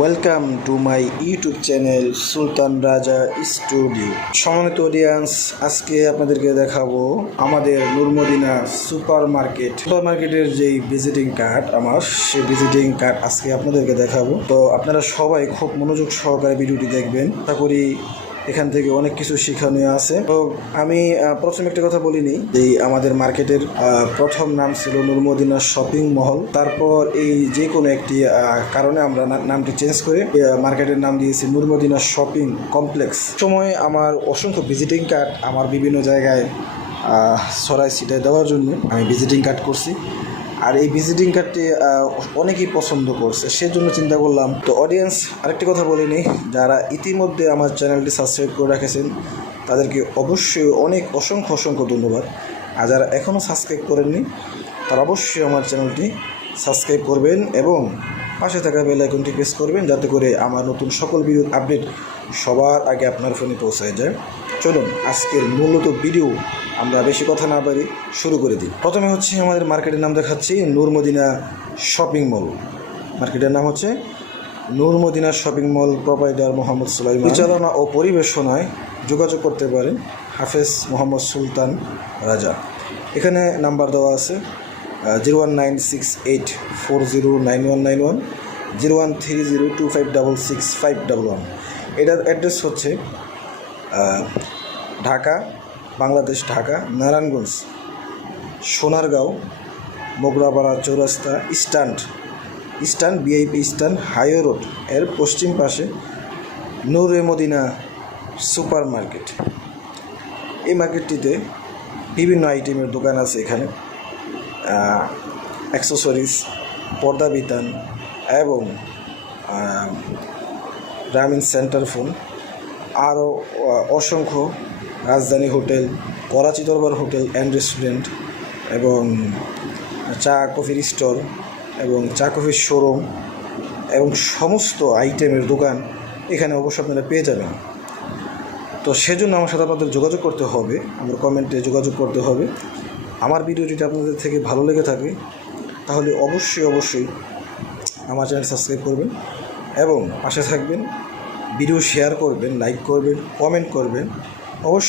Welcome to my YouTube channel Sultan Raja studio. সম্মানিত audience, আজকে আপনাদেরকে দেখাবো আমাদের নূর মদিনা সুপারমার্কেটের যেই ভিজিটিং কার্ড সেই ভিজিটিং কার্ড আজকে আপনাদেরকে দেখাবো। তো আপনারা সবাই খুব মনোযোগ সহকারে ভিডিওটি দেখবেন। আশা করি এখান থেকে অনেক কিছু শিক্ষণীয় আছে। তো আমি প্রথমে একটা কথা বলিনি যে আমাদের মার্কেটের প্রথম নাম ছিল নূর মদিনা শপিং মহল। তারপর এই যে কোনো একটি কারণে আমরা নামটি চেঞ্জ করে মার্কেটের নাম দিয়েছি নূর মদিনা শপিং কমপ্লেক্স। সময় আমার অসংখ্য ভিজিটিং কার্ড আমার বিভিন্ন জায়গায় ছড়াই ছিটায় দেওয়ার জন্য আমি ভিজিটিং কার্ড করছি। আর এই ভিজিটিং কার্ডটি অনেকেই পছন্দ করছে, সেজন্য চিন্তা করলাম। তো অডিয়েন্স, আরেকটি কথা বলিনি, যারা ইতিমধ্যে আমার চ্যানেলটি সাবস্ক্রাইব করে রেখেছেন তাদেরকে অবশ্যই অসংখ্য ধন্যবাদ। আর যারা এখনও সাবস্ক্রাইব করেননি তারা অবশ্যই আমার চ্যানেলটি সাবস্ক্রাইব করবেন এবং পাশে থাকা বেল আইকনটি প্রেস করবেন, যাতে করে আমার নতুন সকল ভিডিওর আপডেট সবার আগে আপনার ফোনে পৌঁছায় যায়। চলুন আজকের মূলত ভিডিও আমরা বেশি কথা না পারি শুরু করে দিই। প্রথমে হচ্ছে আমাদের মার্কেটের নাম দেখাচ্ছি নূর মদিনা শপিং মল। মার্কেটের নাম হচ্ছে Noor Madina shopping mall, proprietor Mohammad Sulaiman. পরিচালনা ও পরিবেশনায় যোগাযোগ করতে পারেন হাফেজ মোহাম্মদ সুলতান রাজা। এখানে নাম্বার দেওয়া আছে 01968409191, 01302566511। এটার অ্যাড্রেস হচ্ছে ঢাকা, বাংলাদেশ, ঢাকা নারায়ণগঞ্জ সোনারগাঁও মোগরাপাড়া চৌরাস্তা eastern VIP eastern highway road এর পশ্চিম পাশে নূর মদিনা সুপার মার্কেট। এই মার্কেটটিতে বিভিন্ন আইটেমের দোকান আছে। এখানে অ্যাক্সেসরিজ, পর্দা বিতান এবং গ্রামীণ সেন্টার ফোন, আরও অসংখ্য রাজধানী হোটেল, করাচি দরবার হোটেল অ্যান্ড রেস্টুরেন্ট এবং চা কফির স্টল এবং চা কফির শোরুম এবং সমস্ত আইটেমের দোকান এখানে অবশ্যই আপনারা পেয়ে যাবেন। তো সেজন্য আমার সাথে আপনাদের যোগাযোগ করতে হবে, আমার কমেন্টে যোগাযোগ করতে হবে। আমার ভিডিওটি আপনাদের থেকে ভালো লেগে থাকে তাহলে অবশ্যই আমার চ্যানেল সাবস্ক্রাইব করবেন এবং পাশে থাকবেন। ভিডিও শেয়ার করবেন, লাইক করবেন, কমেন্ট করবেন অবশ্যই।